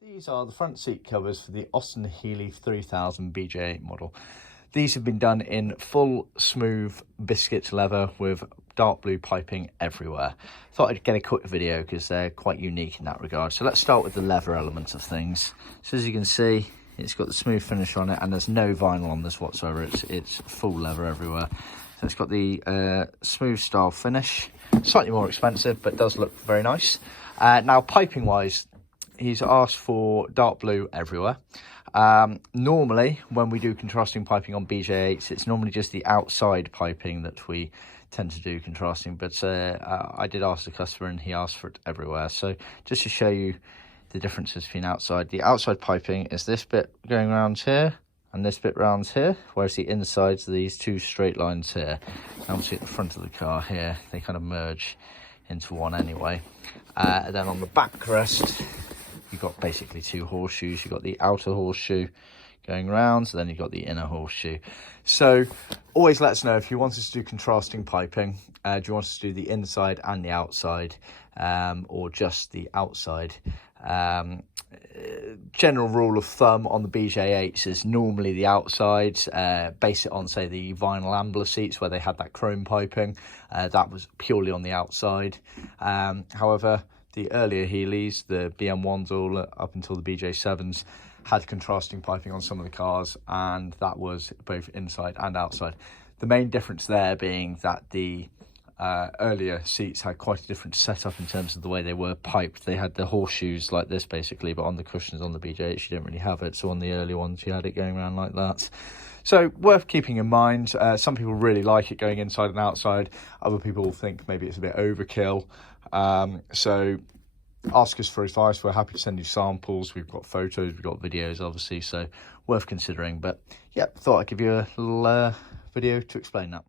These are the front seat covers for the Austin Healey 3000 BJ8 model. These have been done in full smooth biscuit leather with dark blue piping everywhere. Thought I'd get a quick video because they're quite unique in that regard. So let's start with the leather element of things. So as you can see, it's got the smooth finish on it and there's no vinyl on this whatsoever. It's full leather everywhere. So it's got the smooth style finish, slightly more expensive, but does look very nice. Now piping wise, he's asked for dark blue everywhere. Normally, when we do contrasting piping on BJ8s, it's normally just the outside piping that we tend to do contrasting, but I did ask the customer and he asked for it everywhere. So just to show you the differences between outside, the outside piping is this bit going around here and this bit round here, whereas the insides are these two straight lines here. And obviously at the front of the car here, they kind of merge into one anyway. And then on the backrest, you've got basically two horseshoes. You've got the outer horseshoe going around, so then you've got the inner horseshoe. So always let us know if you want us to do contrasting piping. Do you want us to do the inside and the outside, or just the outside? General rule of thumb on the BJ8s is normally the outside. Base it on, say, the vinyl ambler seats where they had that chrome piping. That was purely on the outside. However, the earlier Healeys, the BM1s all up until the BJ7s, had contrasting piping on some of the cars, and that was both inside and outside. The main difference there being that the earlier seats had quite a different setup in terms of the way they were piped. They had the horseshoes like this basically, but on the cushions on the BJ8s you didn't really have it, so on the early ones you had it going around like that. So worth keeping in mind. Some people really like it going inside and outside. Other people think maybe it's a bit overkill. So ask us for advice. We're happy to send you samples. We've got photos, we've got videos obviously, so worth considering. But yeah, thought I'd give you a little video to explain that.